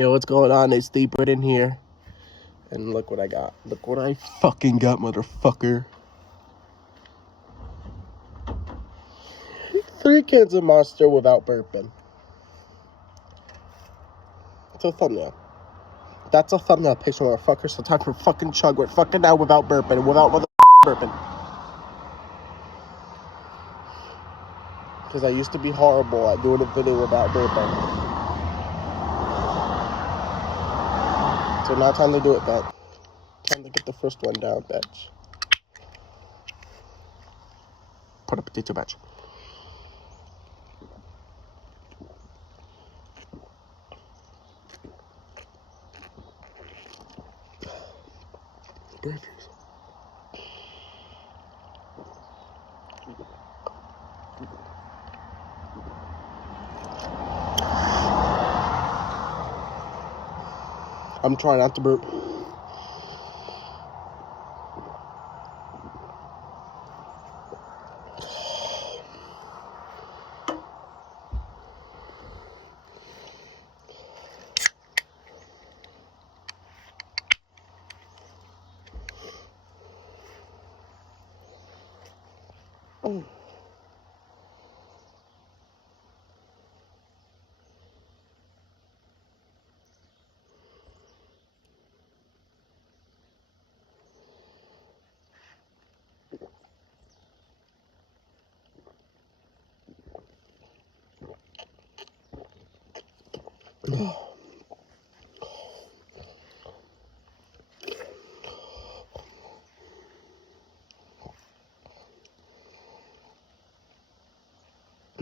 Yo, what's going on? It's deeper in here. And look what I got. Look what I fucking got, motherfucker. 3 cans of Monster without burping. It's a thumbnail. That's a thumbnail picture, motherfucker. So time for fucking chug. We're fucking now without burping. Without burping. Because I used to be horrible at doing a video without burping. So now time to do it, bitch. Time to get the first one down, bitch. Put a potato, bitch. Burpees. I'm trying not to burp.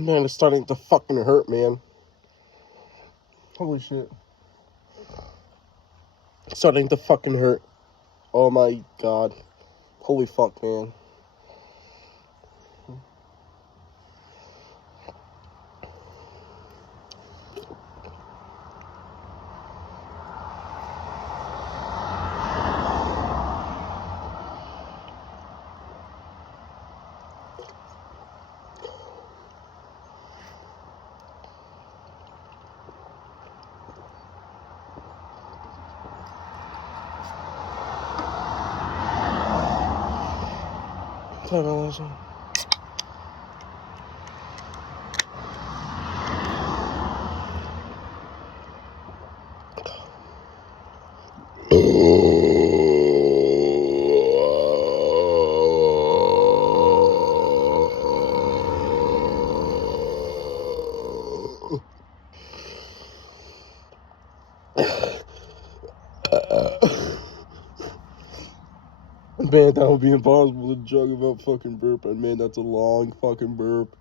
Man, it's starting to fucking hurt, man. Holy shit. It's starting to fucking hurt. Oh my god. Holy fuck, man. Man, that would be impossible to jug without fucking burping. Man, that's a long fucking burp.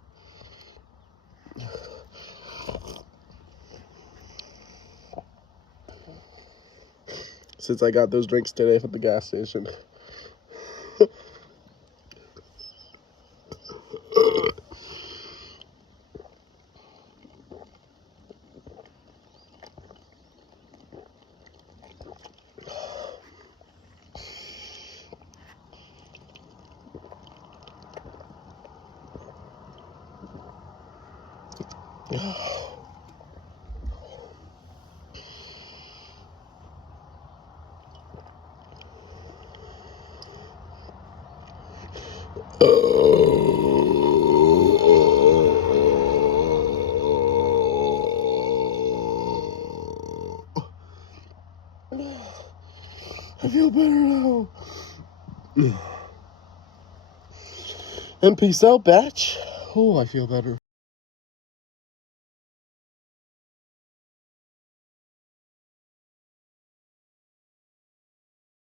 Since I got those drinks today from the gas station. I feel better now. And peace out, batch. Oh, I feel better.